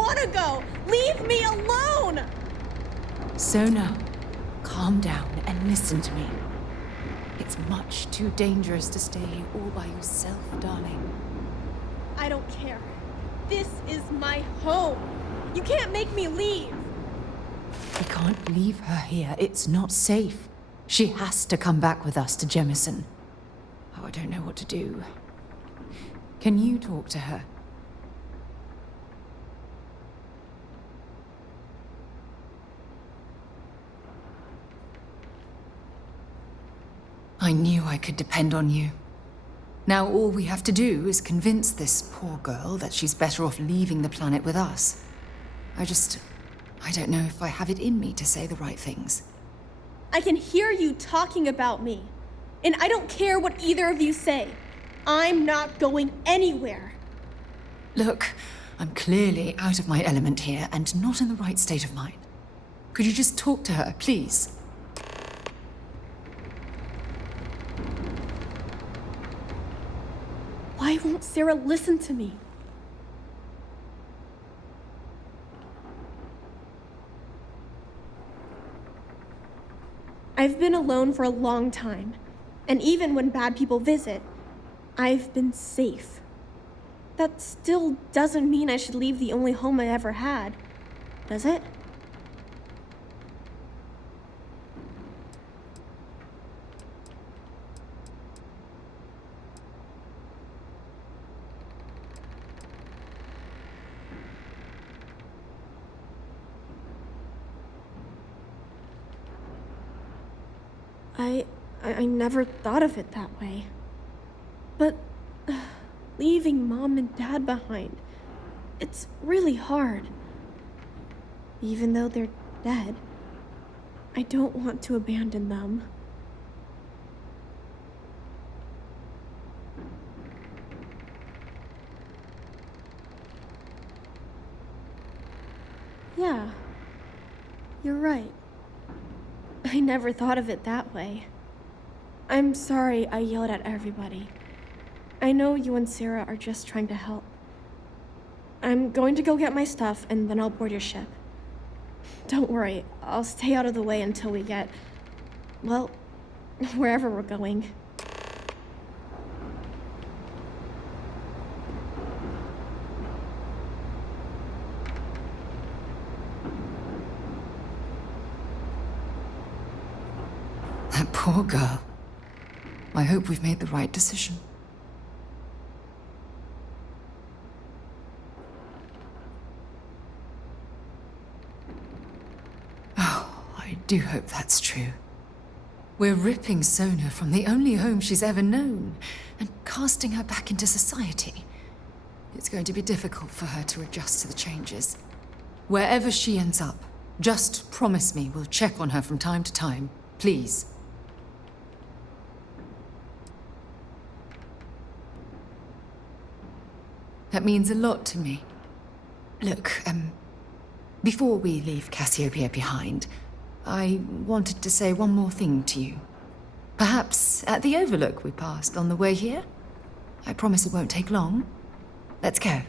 want to go! Leave me alone! Sona, calm down and listen to me. It's much too dangerous to stay here all by yourself, darling. I don't care. This is my home. You can't make me leave. We can't leave her here. It's not safe. She has to come back with us to Jemison. Oh, I don't know what to do. Can you talk to her? I knew I could depend on you. Now all we have to do is convince this poor girl that she's better off leaving the planet with us. I don't know if I have it in me to say the right things. I can hear you talking about me. And I don't care what either of you say. I'm not going anywhere. Look, I'm clearly out of my element here and not in the right state of mind. Could you just talk to her, please? Why won't Sarah listen to me? I've been alone for a long time, and even when bad people visit, I've been safe. That still doesn't mean I should leave the only home I ever had, does it? I never thought of it that way. But leaving Mom and Dad behind, it's really hard. Even though they're dead, I don't want to abandon them. Yeah, you're right. I never thought of it that way. I'm sorry I yelled at everybody. I know you and Sarah are just trying to help. I'm going to go get my stuff and then I'll board your ship. Don't worry, I'll stay out of the way until we get, well, wherever we're going. That poor girl. I hope we've made the right decision. Oh, I do hope that's true. We're ripping Sona from the only home she's ever known and casting her back into society. It's going to be difficult for her to adjust to the changes. Wherever she ends up, just promise me we'll check on her from time to time, please. That means a lot to me. Look, before we leave Cassiopeia behind, I wanted to say one more thing to you. Perhaps at the overlook we passed on the way here? I promise it won't take long. Let's go.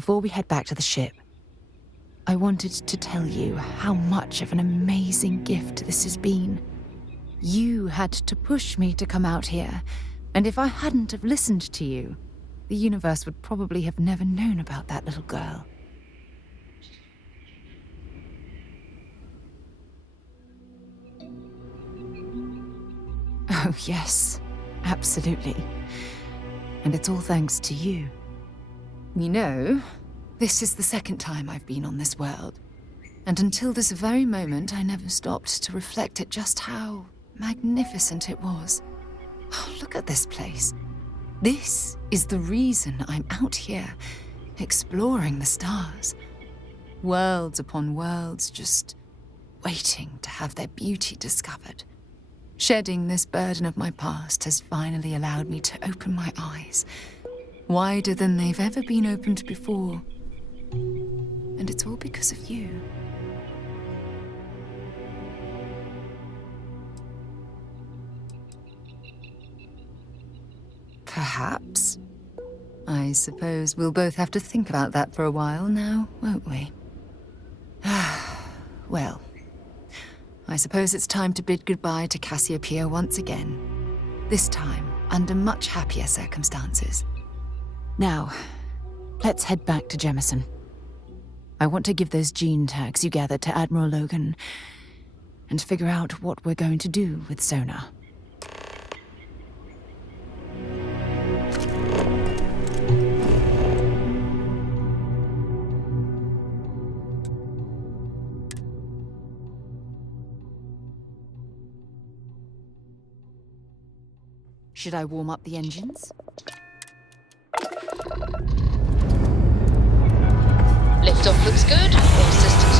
before we head back to the ship, I wanted to tell you how much of an amazing gift this has been. You had to push me to come out here, and if I hadn't have listened to you, the universe would probably have never known about that little girl. Oh, yes, absolutely. And it's all thanks to you. You know, this is the second time I've been on this world. And until this very moment, I never stopped to reflect at just how magnificent it was. Oh, look at this place. This is the reason I'm out here, exploring the stars. Worlds upon worlds, just waiting to have their beauty discovered. Shedding this burden of my past has finally allowed me to open my eyes, wider than they've ever been opened before. And it's all because of you. Perhaps. I suppose we'll both have to think about that for a while now, won't we? Well, I suppose it's time to bid goodbye to Cassiopeia once again. This time, under much happier circumstances. Now, let's head back to Jemison. I want to give those gene tags you gathered to Admiral Logan, and figure out what we're going to do with Sona. Should I warm up the engines? Liftoff looks good. All systems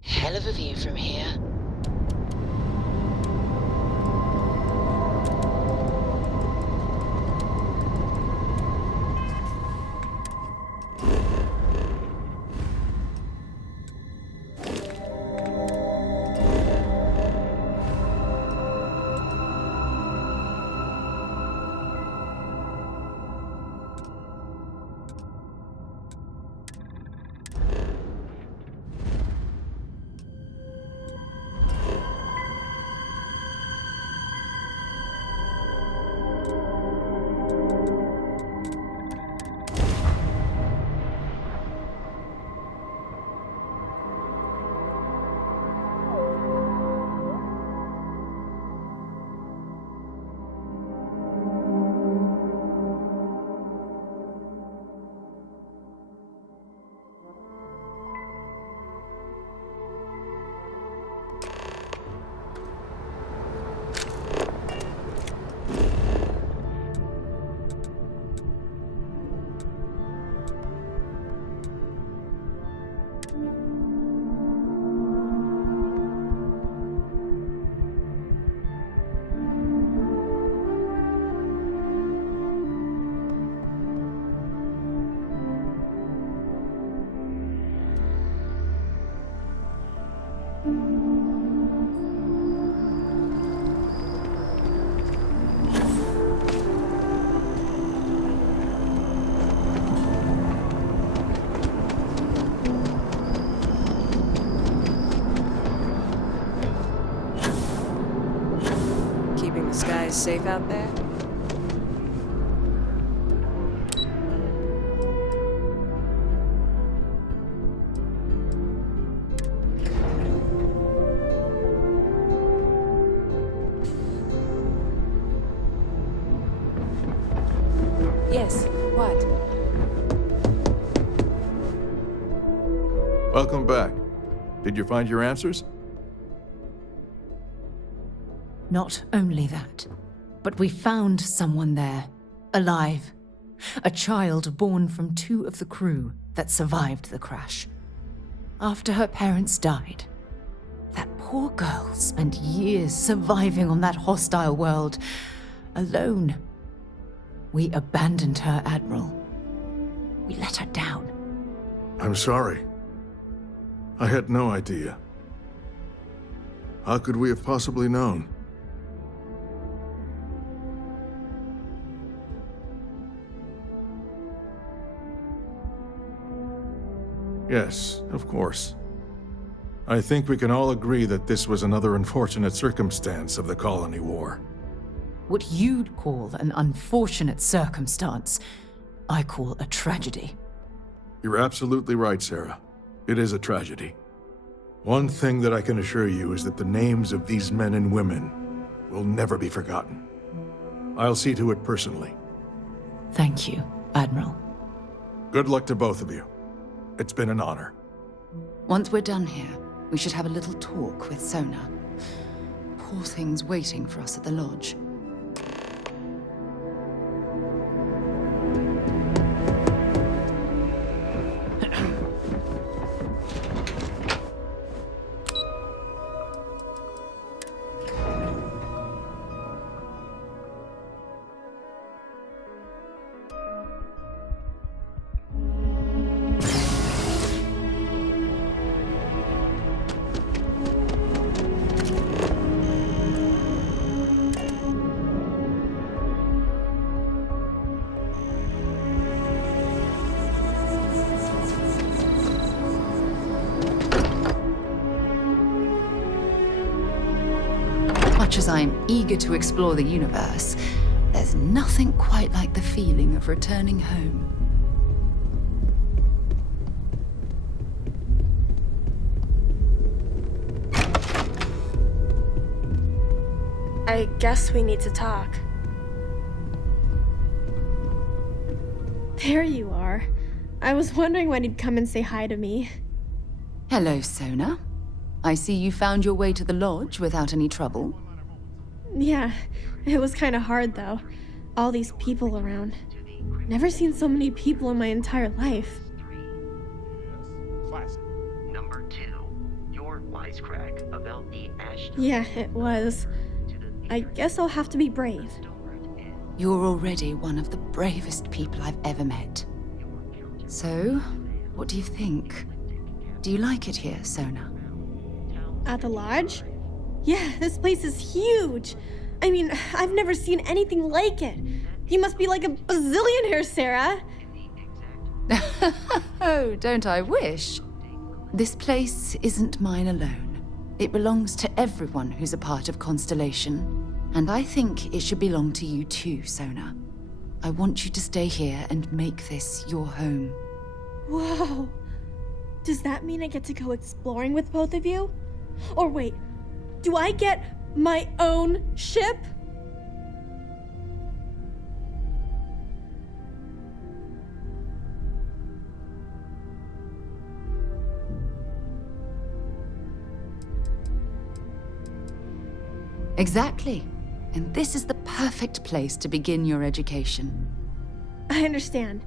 hell of a view from here. Safe out there? Yes, what? Welcome back. Did you find your answers? Not only that, but we found someone there, alive. A child born from 2 of the crew that survived the crash. After her parents died, that poor girl spent years surviving on that hostile world, alone. We abandoned her, Admiral. We let her down. I'm sorry. I had no idea. How could we have possibly known? Yes, of course. I think we can all agree that this was another unfortunate circumstance of the colony war. What you'd call an unfortunate circumstance, I call a tragedy. You're absolutely right, Sarah. It is a tragedy. One thing that I can assure you is that the names of these men and women will never be forgotten. I'll see to it personally. Thank you, Admiral. Good luck to both of you. It's been an honor. Once we're done here, we should have a little talk with Sona. Poor thing's waiting for us at the lodge. Much as I'm eager to explore the universe, there's nothing quite like the feeling of returning home. I guess we need to talk. There you are. I was wondering when you'd come and say hi to me. Hello, Sona. I see you found your way to the lodge without any trouble. Yeah, it was kind of hard though. All these people around. Never seen so many people in my entire life. Classic. Number 2. Your wisecrack about the ash. Yeah, it was. I guess I'll have to be brave. You're already one of the bravest people I've ever met. So, what do you think? Do you like it here, Sona? At the lodge? Yeah, this place is huge. I mean, I've never seen anything like it. You must be like a bazillionaire, Sarah. Oh, don't I wish? This place isn't mine alone. It belongs to everyone who's a part of Constellation. And I think it should belong to you too, Sona. I want you to stay here and make this your home. Whoa. Does that mean I get to go exploring with both of you? Or wait, do I get my own ship? Exactly. And this is the perfect place to begin your education. I understand.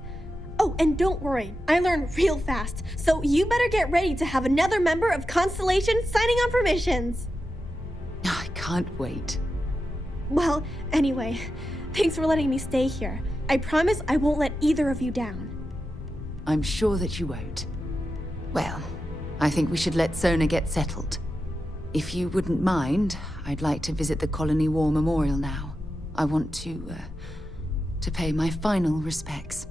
Oh, and don't worry, I learn real fast, so you better get ready to have another member of Constellation signing on for missions. I can't wait. Well, anyway, thanks for letting me stay here. I promise I won't let either of you down. I'm sure that you won't. Well, I think we should let Sona get settled. If you wouldn't mind, I'd like to visit the Colony War Memorial now. I want to pay my final respects.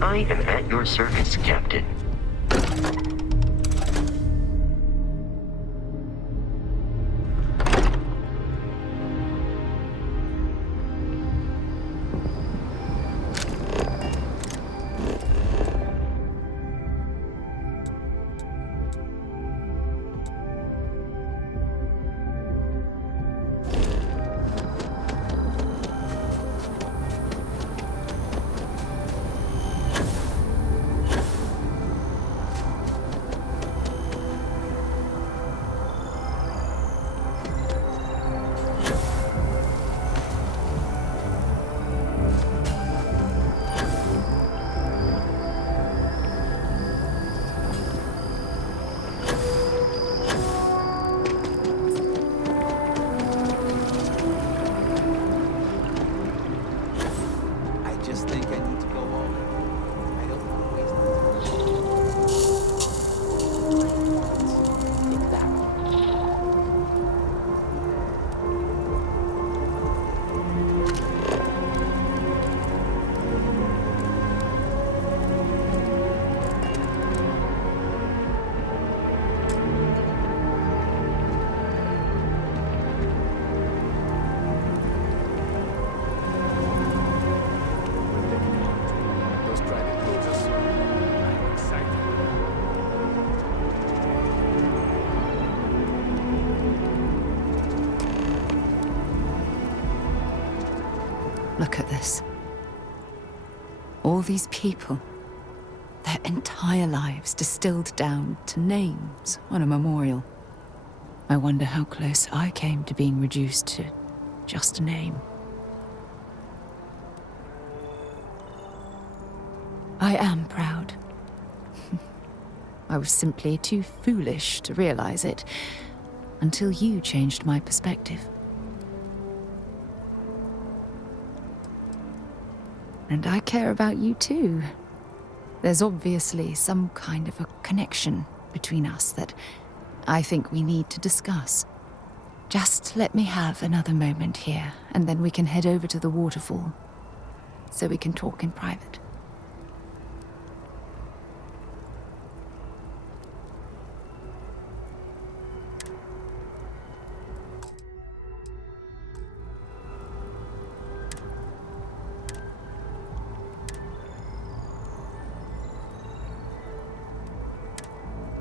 I am at your service, Captain. Look at this. All these people, their entire lives distilled down to names on a memorial. I wonder how close I came to being reduced to just a name. I am proud. I was simply too foolish to realize it until you changed my perspective. And I care about you too. There's obviously some kind of a connection between us that I think we need to discuss. Just let me have another moment here, and then we can head over to the waterfall, so we can talk in private.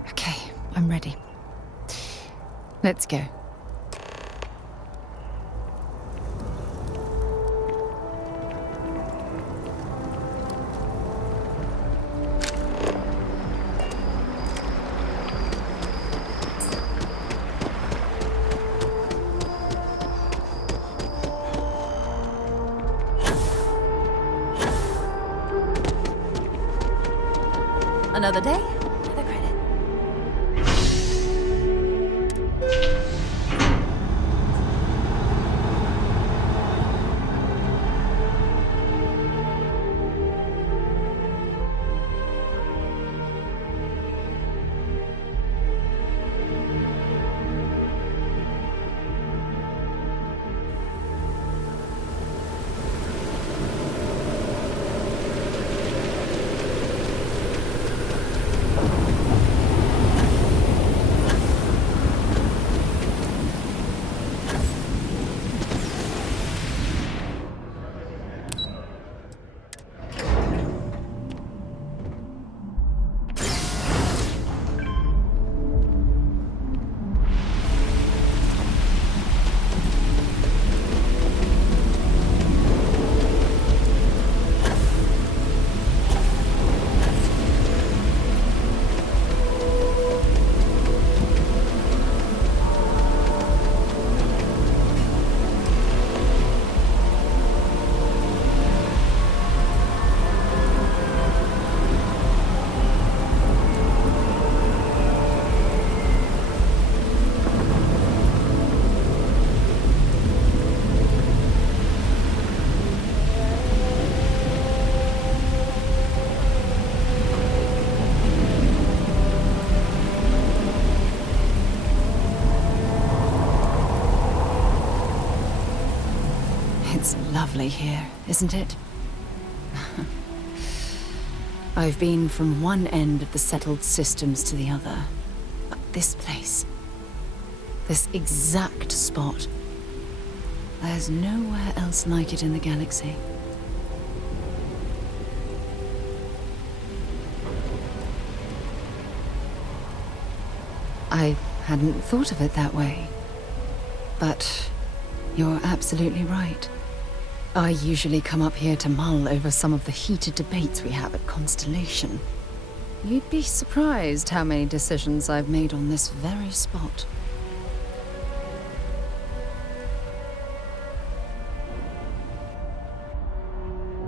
Okay, I'm ready. Let's go. Another day, another credit. It's lovely here, isn't it? I've been from one end of the settled systems to the other. But this place, this exact spot, there's nowhere else like it in the galaxy. I hadn't thought of it that way. But you're absolutely right. I usually come up here to mull over some of the heated debates we have at Constellation. You'd be surprised how many decisions I've made on this very spot.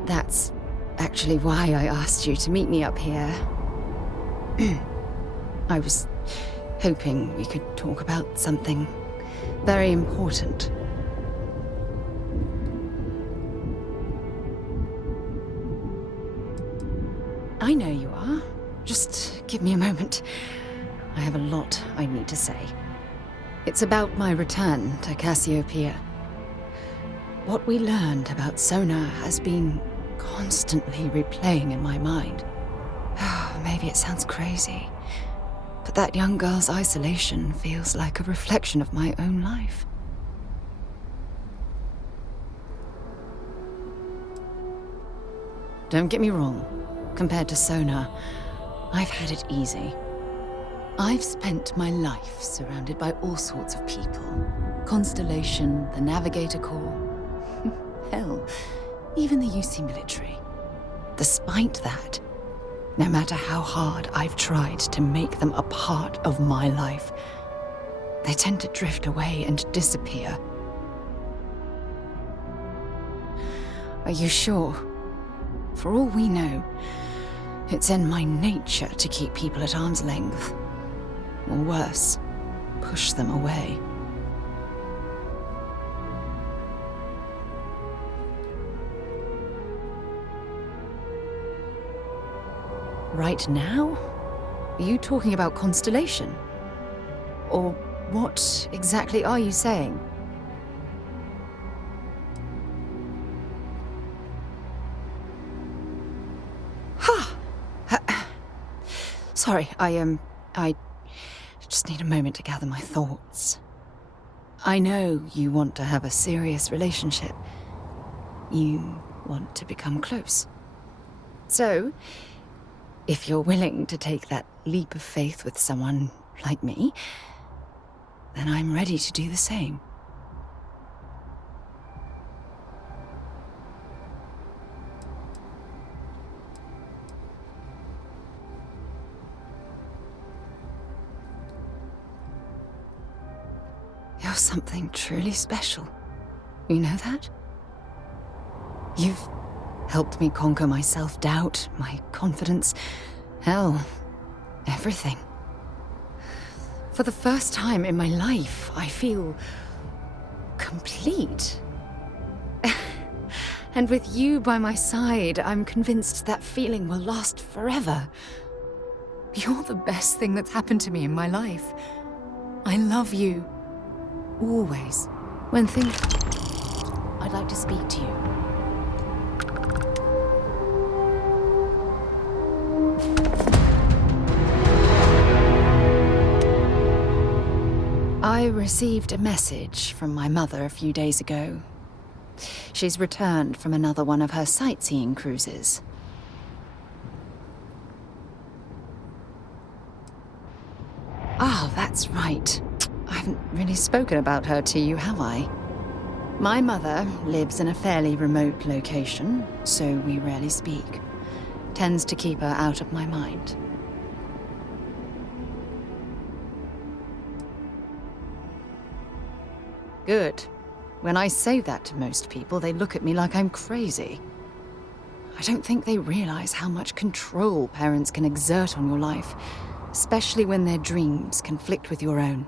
That's actually why I asked you to meet me up here. I was hoping we could talk about something very important. I know you are. Just give me a moment. I have a lot I need to say. It's about my return to Cassiopeia. What we learned about Sona has been constantly replaying in my mind. Maybe it sounds crazy, but that young girl's isolation feels like a reflection of my own life. Don't get me wrong. Compared to Sona, I've had it easy. I've spent my life surrounded by all sorts of people. Constellation, the Navigator Corps. Hell, even the UC military. Despite that, no matter how hard I've tried to make them a part of my life, they tend to drift away and disappear. Are you sure? For all we know, it's in my nature to keep people at arm's length. Or worse, push them away. Right now? Are you talking about Constellation? Or what exactly are you saying? Sorry, I just need a moment to gather my thoughts. I know you want to have a serious relationship. You want to become close. So, if you're willing to take that leap of faith with someone like me, then I'm ready to do the same. You're something truly special. You know that? You've helped me conquer my self-doubt, my confidence, hell, everything. For the first time in my life, I feel complete. And with you by my side, I'm convinced that feeling will last forever. You're the best thing that's happened to me in my life. I love you. Always. When things... I'd like to speak to you. I received a message from my mother a few days ago. She's returned from another one of her sightseeing cruises. Ah, that's right. I haven't really spoken about her to you, have I? My mother lives in a fairly remote location, so we rarely speak. Tends to keep her out of my mind. Good. When I say that to most people, they look at me like I'm crazy. I don't think they realize how much control parents can exert on your life, especially when their dreams conflict with your own.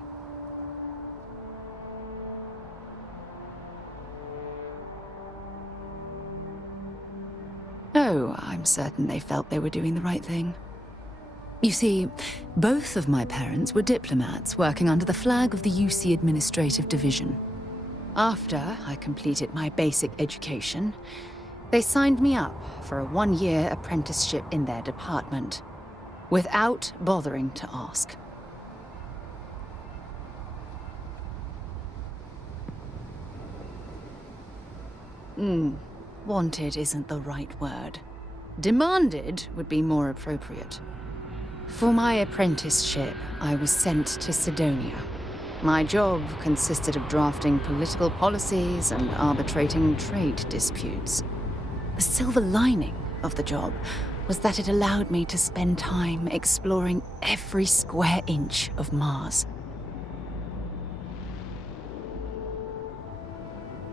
Oh, I'm certain they felt they were doing the right thing. You see, both of my parents were diplomats working under the flag of the UC Administrative Division. After I completed my basic education, they signed me up for a one-year apprenticeship in their department, without bothering to ask. Wanted isn't the right word. Demanded would be more appropriate. For my apprenticeship, I was sent to Sidonia. My job consisted of drafting political policies and arbitrating trade disputes. The silver lining of the job was that it allowed me to spend time exploring every square inch of Mars.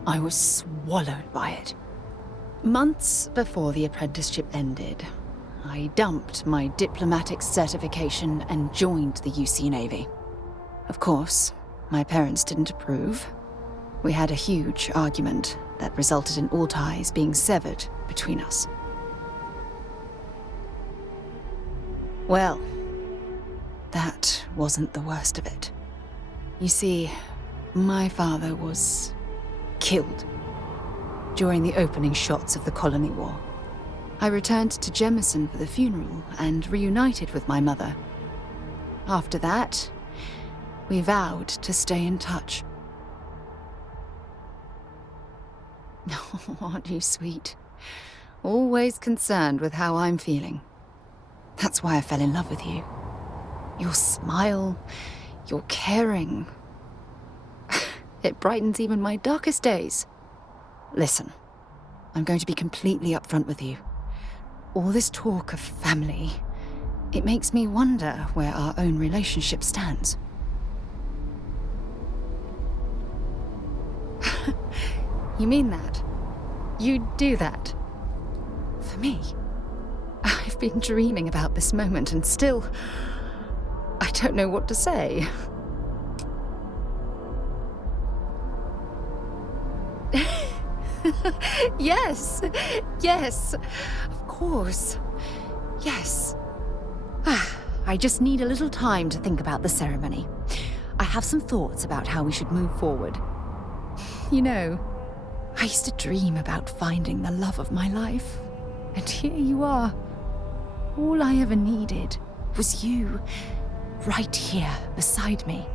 I was swallowed by it. Months before the apprenticeship ended, I dumped my diplomatic certification and joined the UC Navy. Of course, my parents didn't approve. We had a huge argument that resulted in all ties being severed between us. Well, that wasn't the worst of it. You see, my father was killed during the opening shots of the Colony War. I returned to Jemison for the funeral and reunited with my mother. After that, we vowed to stay in touch. Oh, aren't you sweet? Always concerned with how I'm feeling. That's why I fell in love with you. Your smile, your caring. It brightens even my darkest days. Listen, I'm going to be completely upfront with you. All this talk of family, it makes me wonder where our own relationship stands. You mean that? You do that? For me? I've been dreaming about this moment and still... I don't know what to say. Yes, yes, of course, yes. I just need a little time to think about the ceremony. I have some thoughts about how we should move forward. You know, I used to dream about finding the love of my life. And here you are. All I ever needed was you, right here beside me.